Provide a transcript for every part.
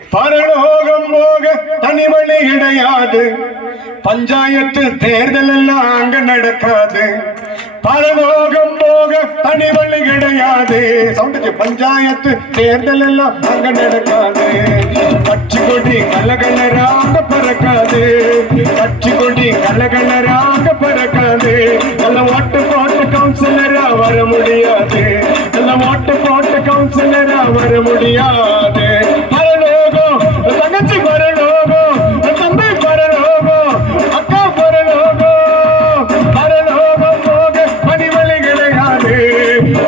பரலோகம் போக தனி வழி கிடையாது. பஞ்சாயத்து தேர்தல் எல்லாம் அங்க நடக்காது. பரலோகம் போக தனி வழி கிடையாது. பஞ்சாயத்து தேர்தல் எல்லாம் அங்க நடக்காது. கட்சி கொடி கலகலராக பறக்காது. கட்சி கொடி கலகலராக பறக்காது. எல்லாம் ஓட்டு போட்டு கவுன்சிலரா வர முடியாது. எல்லாம் ஓட்டு போட்டு கவுன்சிலரா வர முடியாது. பரலோகம் தங்கச்சி பரலோகம், தம்பி பரலோகம், அக்கா பரலோகம். பரலோகம் போக பணிவழி கிடையாது.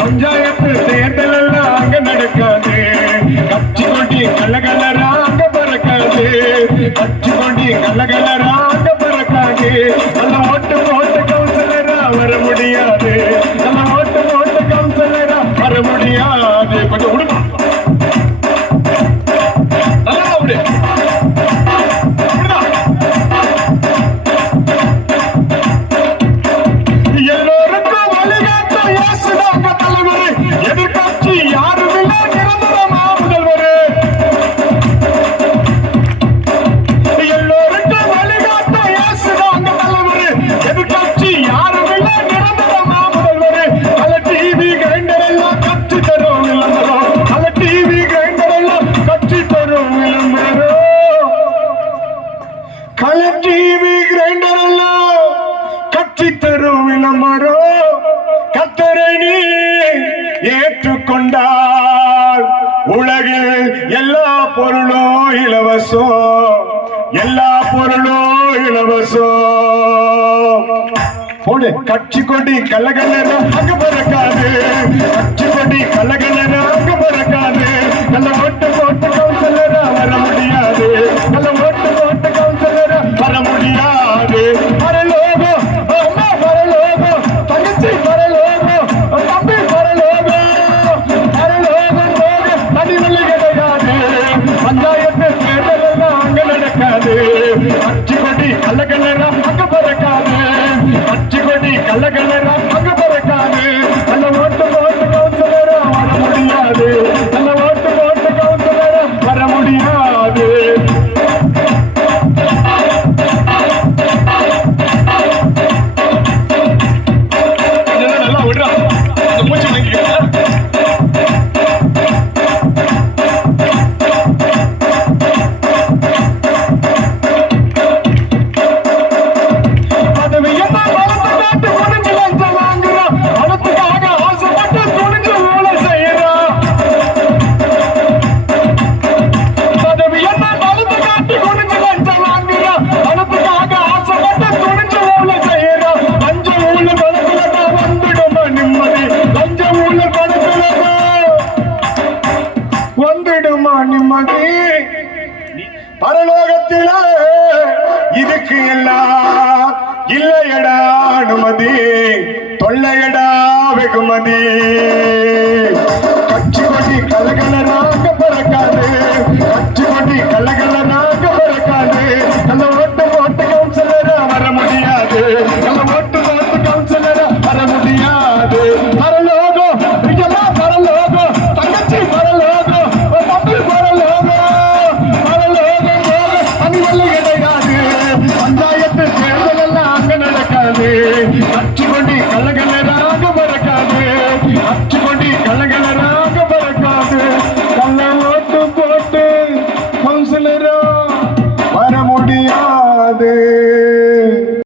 பஞ்சாயத்து தேர்தல் எல்லாம் அங்க நடக்காது. கட்சி கொடி கலகலராக பறக்காது. கட்சி கொடி கலகலராக பறக்காது. நல்ல ஓட்டு போட்டு கவுன்சிலரா வர முடியாது. நல்ல ஓட்டு போட்டு கவுன்சிலரா வர முடியாது. கொஞ்சம் உடுமா ஏற்றுக்கொண்டால் உலகில் எல்லா பொருளும் இலவசம். எல்லா பொருளும் இலவசம். போடு கட்சி கொடி கலகலர அங்க பறக்காது. கட்சி கொடி கலகலர அங்க பறக்காது. நல்ல ஓட்டு போட்டு கவுன்சிலரா வர முடியாது. நல்ல ஓட்டு போட்டு கவுன்சிலரா வர முடியாது. பரலோகம் அம்மா பரலோகம், தங்கச்சி பரலோகம், தம்பி பரலோகம். பரலோகம் போக தனிவழி கிடையாது. பஞ்சாயத்து தேர்தல் எல்லாம் அங்க நடக்காது. கட்சி கொடி கலகலரா அங்க பறக்காது. கட்சி கொடி கலகலரா அங்க பறக்காது. நல்ல ஓட்டு போட்டு கவுன்சிலரா வர முடியாது. நல்ல ஓட்டு போட்டு கவுன்சிலரா வர முடியாது. நல்லா விடுறா மூச்சு வாங்கிக்கலாம். பரலோகத்தில இதுக்கு எல்லாம் இல்லையடா அனுமதி. தொல்லையடா வெகுமதி. கட்சி கொடி கலகலராக பறக்காது. கட்சி கொடி கலகலராக பறக்காது. நல்ல ஓட்டு போட்டு கவுன்சிலரா வர முடியாது. நல்ல ஓட்டு போட்டு கவுன்சிலரா வர முடியாது. பரலோகம் இதெல்லாம் பரலோகம், தங்கச்சி பரலோகம், தம்பி பரலோகம். பஞ்சாயத்து தேர்தல் எல்லாம் அங்க நடக்காது. கட்சி கொடி கலகலராக பறக்காது. கட்சி கொடி கலகலராக பறக்காது. கள்ள ஓட்டு போட்டு கவுன்சிலரா வர முடியாது.